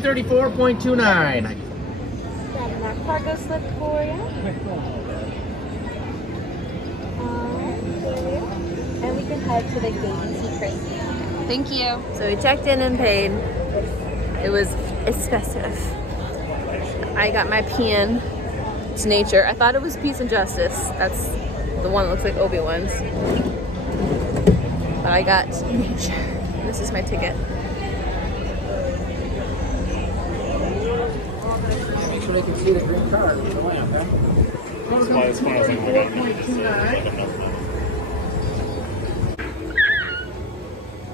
234.29. Grabbing that cargo slip for you. And we can head to the gate and see Chris. Thank you. So we checked in and paid. It was expensive. I got my pen. It's nature. I thought it was Peace and Justice. That's the one that looks like Obi-Wan's. But I got nature. This is my ticket. Make sure they can see the green card in the lamp, huh? That's why it's one of those things I got maybe just like enough.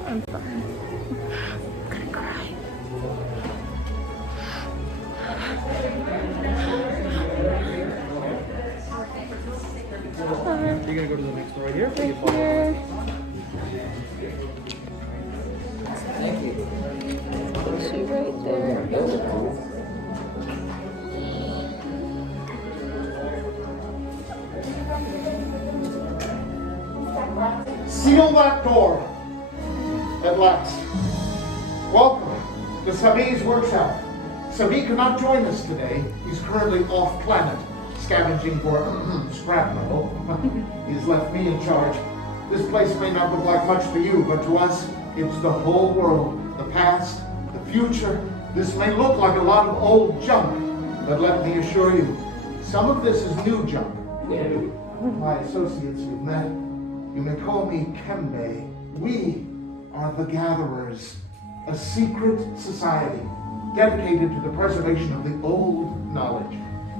I'm fine. I'm gonna cry. You're gonna go to the next one right here? Right here. Thank you. She right there. Seal that door at last. Welcome to Sabi's workshop. Sabi cannot join us today. He's currently off planet, scavenging for scrap metal. He's left me in charge. This place may not look like much to you, but to us, it's the whole world. The past, the future. This may look like a lot of old junk, but let me assure you, some of this is new junk. My associates you've met, you may call me Kembe. We are the Gatherers, a secret society dedicated to the preservation of the old knowledge.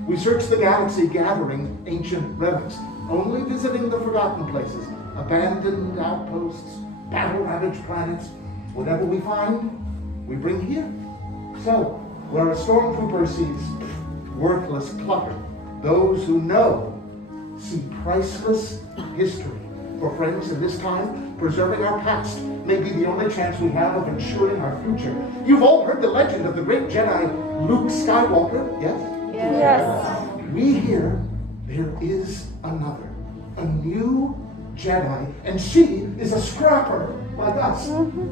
We search the galaxy gathering ancient relics, only visiting the forgotten places, abandoned outposts, battle-ravaged planets. Whatever we find, we bring here. So, where a stormtrooper sees worthless clutter, those who know see priceless history. For friends in this time, preserving our past may be the only chance we have of ensuring our future. You've all heard the legend of the great Jedi Luke Skywalker, yes? Yes. We hear there is another, a new Jedi, and she is a scrapper like us.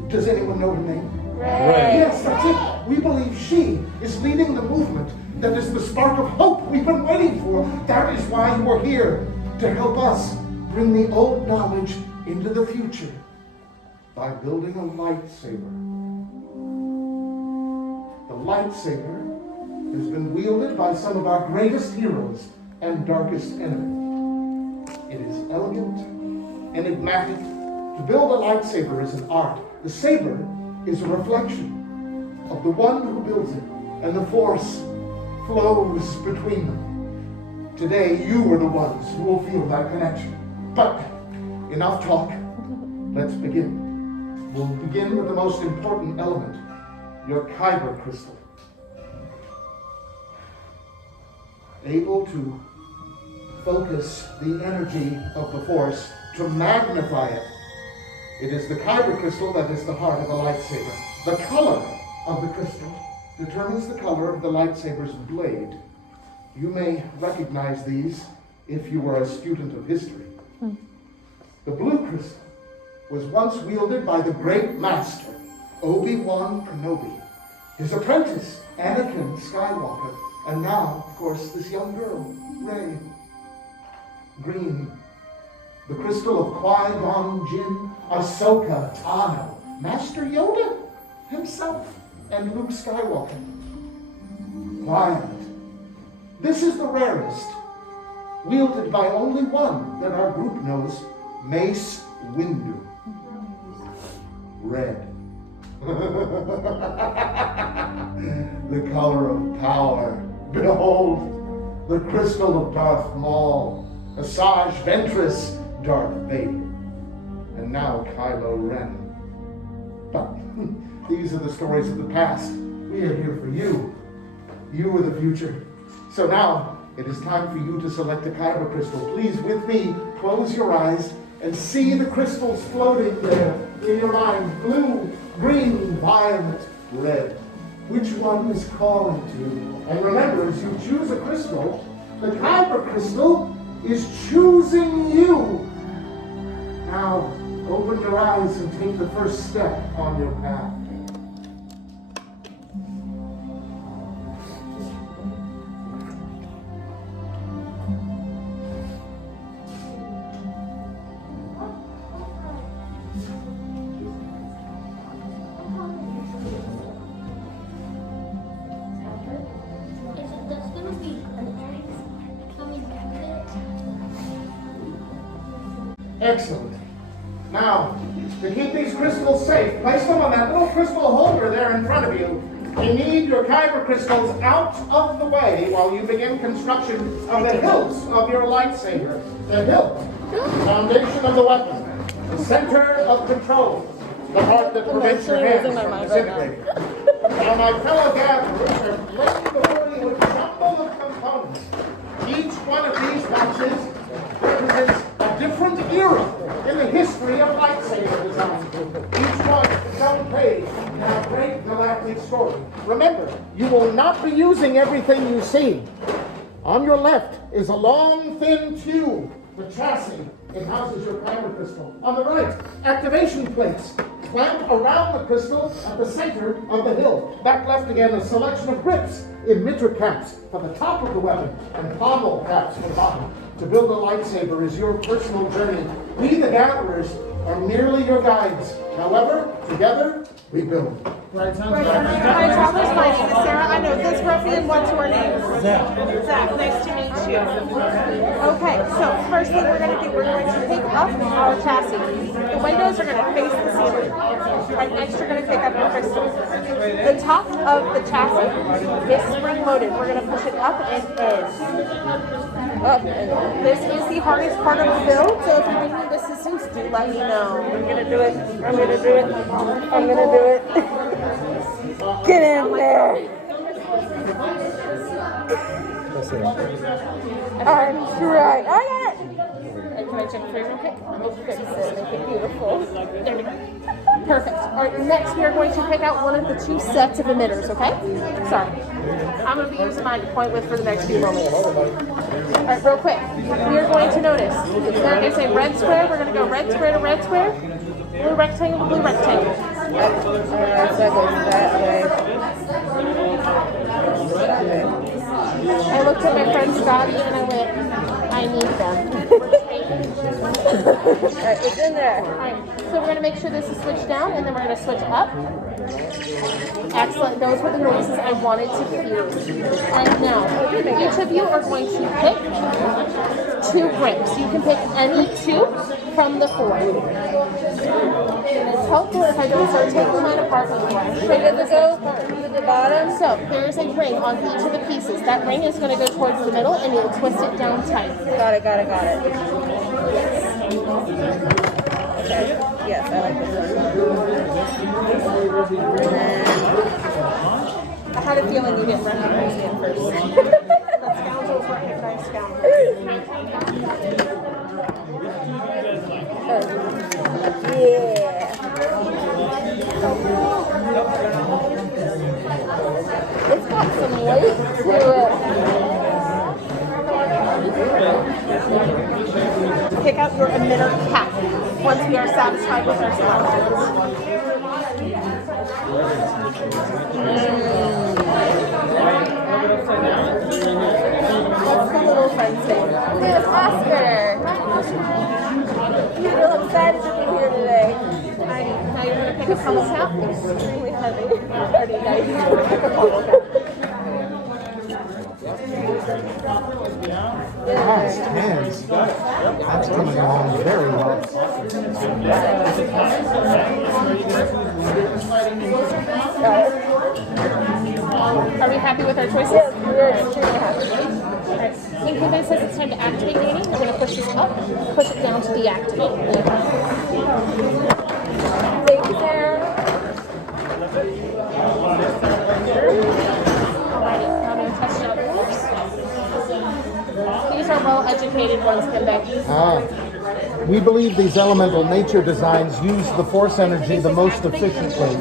Does anyone know her name? Ray. Yes, that's it. We believe she is leading the movement that is the spark of hope we've been waiting for. That is why you are here, to help us bring the old knowledge into the future by building a lightsaber. The lightsaber has been wielded by some of our greatest heroes and darkest enemies. It is elegant, enigmatic. To build a lightsaber is an art. The saber is a reflection of the one who builds it, and the Force flows between them. Today, you are the ones who will feel that connection. But enough talk. Let's begin. We'll begin with the most important element, your kyber crystal. Able to focus the energy of the Force to magnify it. It is the kyber crystal that is the heart of a lightsaber. The color of the crystal determines the color of the lightsaber's blade. You may recognize these if you were a student of history. The blue crystal was once wielded by the great master, Obi-Wan Kenobi, his apprentice, Anakin Skywalker, and now, of course, this young girl, Rey. Green, the crystal of Qui-Gon Jinn, Ahsoka Tano, Master Yoda himself, and Luke Skywalker. Violet. This is the rarest, wielded by only one that our group knows, Mace Windu. Red. The color of power. Behold, the crystal of Darth Maul, Asajj Ventress, Darth Vader, and now Kylo Ren. But these are the stories of the past. We are here for you. You are the future. So now, it is time for you to select a kyber crystal. Please, with me, close your eyes and see the crystals floating there in your mind. Blue, green, violet, red. Which one is calling to you? And remember, as you choose a crystal, the kyber crystal is choosing you. Now, open your eyes and take the first step on your path. Excellent. Now, to keep these crystals safe, place them on that little crystal holder there in front of you. You need your kyber crystals out of the way while you begin construction of the hilts of your lightsaber. The hilt, foundation of the weapon, the center of control, the part that prevents your hands from disintegrating. Now, my fellow gatherers are laying before you a jumble of components. Each one of these boxes represents a different era in the history of lightsaber design. Each one is its own page in our great galactic story. Remember, you will not be using everything you see. On your left is a long, thin tube, the chassis. It houses your kyber crystal. On the right, activation plates. Clamp around the crystal at the center of the hilt. Back left again, a selection of grips, emitter caps for the top of the weapon, and pommel caps for the bottom. To build a lightsaber is your personal journey. We, the gatherers, are merely your guides. However, together, we build. Hi, travelers. My name is Sarah. I know this ruffian. What's your name? Zach. Zach, nice to meet you. Okay, so first thing we're going to do, we're going to pick up our chassis. The windows are going to face the ceiling. Right next, you're going to pick up your crystals. The top of the chassis is spring-loaded. We're going to push it up and in. Up and in. This is the hardest part of the build, so if you need assistance, do let me know. I'm going to do it. I'm going to do it. I'm going to do it. Get in there. I'm trying. I got it. Can I check for you real quick? We'll fix it. Make it beautiful. There we go. Perfect. All right, next we are going to pick out one of the two sets of emitters, okay? Sorry. I'm going to be using mine to point with for the next few moments. All right, real quick. We are going to notice there is a red square. We're going to go red square to red square. Blue rectangle to blue rectangle. So that goes that way. I looked at my friend Scotty and I went, I need them. Alright, it's in there. Alright, so we're going to make sure this is switched down and then we're going to switch up. Excellent. Those were the noises I wanted to hear. Alright, now, each of you are going to pick 2 grips. You can pick any 2 from the 4. It's helpful if I don't start taking mine apart before. Should I go to the bottom? So there is a ring on each of the pieces. That ring is going to go towards the middle and you'll twist it down tight. Got it. Yes. Okay. Yes, I like this one. I had a feeling you didn't recognize me at first. The scoundrels recognize scoundrels. Yeah. It's got some weight to it. Pick out your emitter cap once we are satisfied with our selections. What's the little friend's name? It's Oscar. You feel excited to be here today. Now you're going to pick a pummel cap. Extremely heavy. Pretty nice. Pick a pummel cap. Past hands. That's coming along very well. Are we happy with our choices? Yes, we're extremely happy. Alright. In case it says it's time to activate the meeting, we're going to push this up, push it down to deactivate. Thank you, Sarah. Alrighty, I'm going to test out the rules. These are well-educated ones, Kimbeck. We believe these elemental nature designs use the Force energy the most efficiently.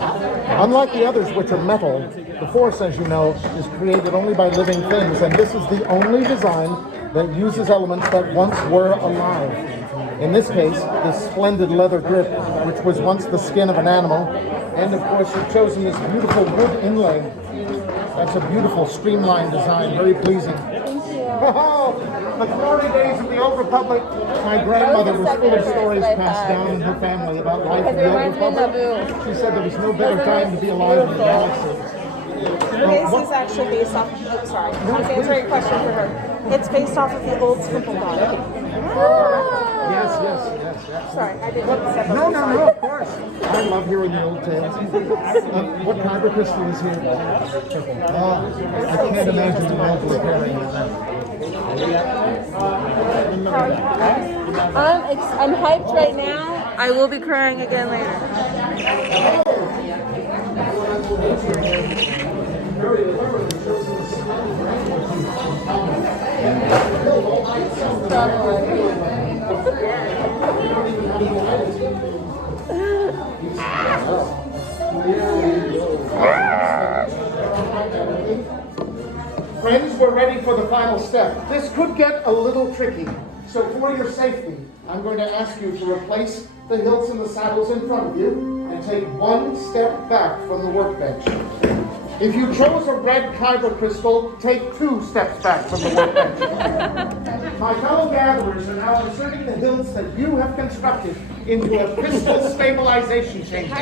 Unlike the others, which are metal, the Force, as you know, is created only by living things, and this is the only design that uses elements that once were alive. In this case, this splendid leather grip, which was once the skin of an animal, and of course you've chosen this beautiful wood inlay. That's a beautiful streamlined design, very pleasing. Thank you. The glory days of the Old Republic. My grandmother was full of stories passed down in her family about life in the Old Republic. She said there was no better time to be alive in the galaxy. This is actually based off. Oh, sorry. I was answering a question for her. It's based off of the old Temple God. Yes. Sorry, I didn't step No, up. no, of course. I love hearing the old tales. What kyber crystal is here? I can't imagine the world repairing I'm hyped right now. I will be crying again later. Friends, we're ready for the final step. This could get a little tricky. So for your safety, I'm going to ask you to replace the hilts and the saddles in front of you and take one step back from the workbench. If you chose a red kyber crystal, take 2 steps back from the workbench. My fellow gatherers are now inserting the hilts that you have constructed into a crystal stabilization chamber.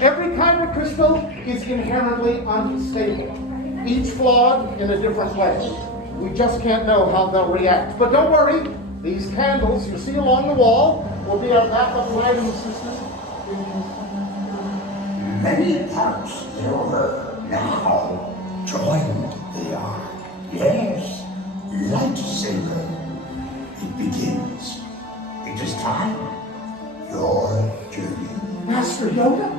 Every kyber crystal is inherently unstable, each flawed in a different way. We just can't know how they'll react. But don't worry, these candles you see along the wall will be our backup lighting system. Many parts there were. Now, joined they are. Yes, Lightsaber. It begins. It is time. Your journey. Master Yoda?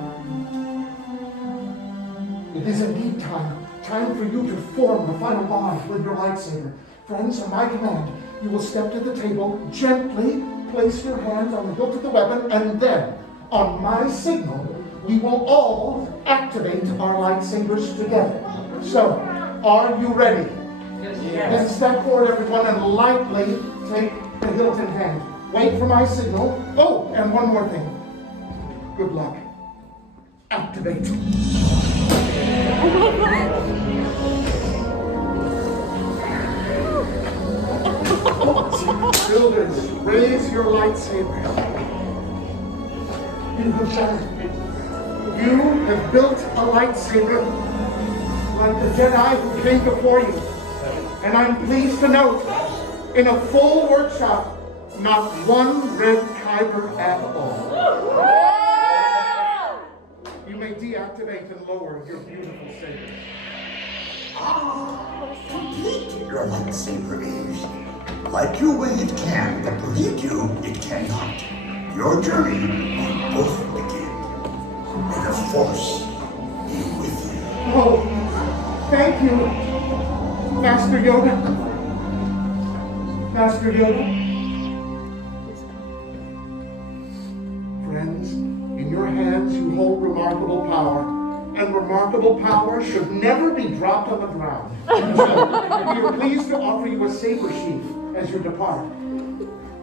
It is indeed time. Time for you to form the final bond with your lightsaber. Friends, on my command, you will step to the table, gently place your hand on the hilt of the weapon, and then, on my signal, we will all activate our lightsabers together. So, are you ready? Yes. Then step forward, everyone, and lightly take the hilt in hand. Wait for my signal. Oh, and one more thing. Good luck. Activate. Builders, raise your lightsabers. You have done it. You have built a lightsaber like the Jedi who came before you. And I'm pleased to note, in a full workshop, not one red kyber at all. You may deactivate and lower your beautiful saber. Complete your lightsaber is. Like you way it can, but believe you, it cannot. Your journey will both begin. May the Force be with you. Oh, thank you, Master Yoda. Master Yoda. Friends, in your hands you hold remarkable power, and remarkable power should never be dropped on the ground. So, we are pleased to offer you a saber sheath as you depart.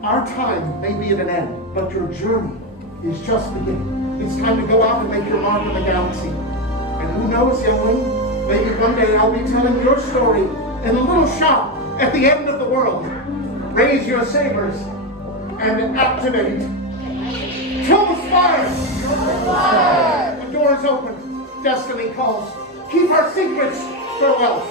Our time may be at an end, but your journey is just beginning. It's time to go out and make your mark in the galaxy. And who knows, youngling, maybe one day I'll be telling your story in a little shop at the end of the world. Raise your sabers and activate. Kill the fire! The door is open. Destiny calls. Keep our secrets. Farewell.